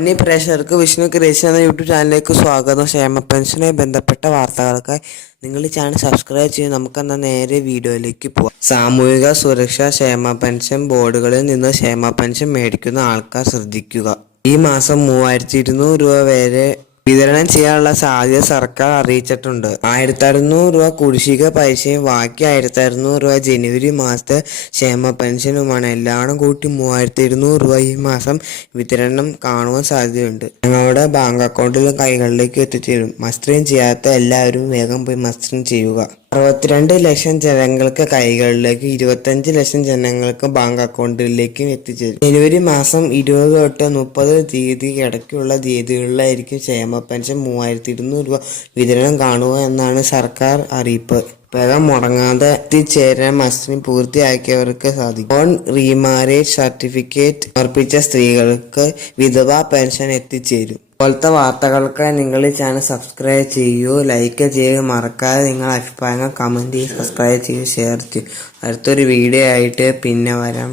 ഇനി പ്രേക്ഷകർക്ക് വിഷ്ണു ക്രിയേഷൻ എന്ന യൂട്യൂബ് ചാനലിലേക്ക് സ്വാഗതം. ക്ഷേമ പെൻഷനുമായി ബന്ധപ്പെട്ട വാർത്തകൾക്ക് നിങ്ങൾ ഈ ചാനൽ സബ്സ്ക്രൈബ് ചെയ്ത് നമുക്കെന്ന നേരെ വീഡിയോയിലേക്ക് പോവാം. സാമൂഹിക സുരക്ഷാ ക്ഷേമ പെൻഷൻ ബോർഡുകളിൽ നിന്ന് ക്ഷേമ പെൻഷൻ മേടിക്കുന്ന ആൾക്കാർ ശ്രദ്ധിക്കുക. ഈ മാസം മൂവായിരത്തി ഇരുന്നൂറ് രൂപ വരെ വിതരണം ചെയ്യാനുള്ള സാധ്യത സർക്കാർ അറിയിച്ചിട്ടുണ്ട്. ആയിരത്തി അറുന്നൂറ് രൂപ കുടിശ്ശിക പൈസയും ബാക്കി ആയിരത്തി അറുന്നൂറ് രൂപ ജനുവരി മാസത്തെ ക്ഷേമ പെൻഷനുമാണ്. എല്ലാം കൂട്ടി മൂവായിരത്തി ഇരുന്നൂറ് രൂപ ഈ മാസം വിതരണം കാണുവാൻ സാധ്യതയുണ്ട്. ഞങ്ങളുടെ ബാങ്ക് അക്കൗണ്ടിലും കൈകളിലേക്ക് എത്തിച്ചേരും. മസ്റ്ററിങ് ചെയ്യാത്ത എല്ലാവരും വേഗം പോയി മസ്റ്ററിങ് ചെയ്യുക. അറുപത്തിരണ്ട് ലക്ഷം ജനങ്ങൾക്ക് കൈകളിലേക്ക് ഇരുപത്തഞ്ച് ലക്ഷം ജനങ്ങൾക്ക് ബാങ്ക് അക്കൗണ്ടിലേക്കും എത്തിച്ചേരും. ജനുവരി മാസം ഇരുപത് തൊട്ട് മുപ്പത് തീയതി ഇടയ്ക്കുള്ള തീയതികളിലായിരിക്കും ക്ഷേമ പെൻഷൻ മൂവായിരത്തി ഇരുന്നൂറ് രൂപ വിതരണം കാണുക എന്നാണ് സർക്കാർ അറിയിപ്പ്. വേഗം മുടങ്ങാതെ എത്തിച്ചേരാൻ മസ്റ്റിന് പൂർത്തിയാക്കിയവർക്ക് സാധിക്കും. ഓൺ റീമാരേജ് സർട്ടിഫിക്കറ്റ് സമർപ്പിച്ച സ്ത്രീകൾക്ക് വിധവാ പെൻഷൻ എത്തിച്ചേരും. പോലത്തെ വാർത്തകൾക്കായി നിങ്ങൾ ഈ ചാനൽ സബ്സ്ക്രൈബ് ചെയ്യൂ ലൈക്ക് ചെയ്യുക മറക്കാതെ നിങ്ങൾ അഭിപ്രായങ്ങൾ കമന്റ് ചെയ്യുക സബ്സ്ക്രൈബ് ചെയ്യുക ഷെയർ ചെയ്യൂ. അടുത്തൊരു വീഡിയോ ആയിട്ട് പിന്നെ വരാം.